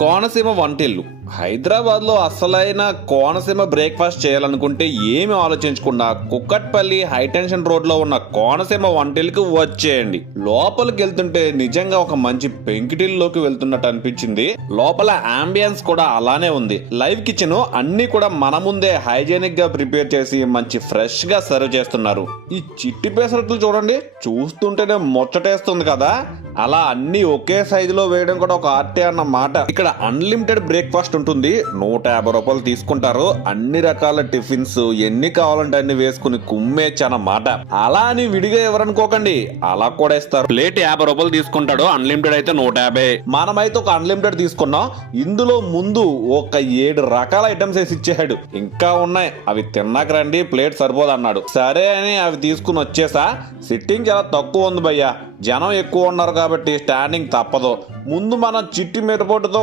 కోనసీమ వంటిల్లు. హైదరాబాద్ లో అసలైన కోనసీమ బ్రేక్ఫాస్ట్ చేయాలనుకుంటే ఏమి ఆలోచించకుండా కుక్కట్పల్లి హైటెన్షన్ రోడ్ లో ఉన్న కోనసీమ వంటిల్కి వచ్చేయండి. లోపలికి వెళ్తుంటే నిజంగా ఒక మంచి పెంకిటిల్లోకి వెళ్తున్నట్టు అనిపించింది. లోపల అంబియన్స్ కూడా అలానే ఉంది. లైవ్ కిచెన్ అన్ని కూడా మన ముందే హైజీనిక్ గా ప్రిపేర్ చేసి మంచి ఫ్రెష్ గా సర్వ్ చేస్తున్నారు. ఈ చిట్టి పెసరట్లు చూడండి, చూస్తుంటేనే ముచ్చటేస్తుంది కదా. అలా అన్ని ఒకే సైజులో వేయడం కూడా ఒక ఆర్టే అన్నమాట. ఇక్కడ అన్లిమిటెడ్ బ్రేక్ఫాస్ట్ ఉంటుంది. 150 రూపాయలు తీసుకుంటారు. అన్ని రకాల టిఫిన్స్ ఎన్ని కావాలంటే అన్ని వేసుకుని కుమ్మేచ్చు అన్నమాట. అలా అని విడిగా ఎవరనుకోకండి, అలా కూడా ఇస్తారు. ప్లేట్ 50 రూపాయలు తీసుకుంటాడు, అన్లిమిటెడ్ అయితే 150. మనమైతే ఒక అన్లిమిటెడ్ తీసుకున్నాం. ఇందులో ముందు ఒక 7 రకాల ఐటమ్స్ వేసి ఇచ్చాడు. ఇంకా ఉన్నాయి, అవి తిన్నాక రండి, ప్లేట్ సరిపోదు అన్నాడు. సరే అని అవి తీసుకుని వచ్చేసా. సిట్టింగ్ చాలా తక్కువ ఉంది భయ్యా, జనం ఎక్కువ ఉన్నారు కాబట్టి స్టాండింగ్ తప్పదు. ముందు మనం చిట్టి మిరపొట్టుతో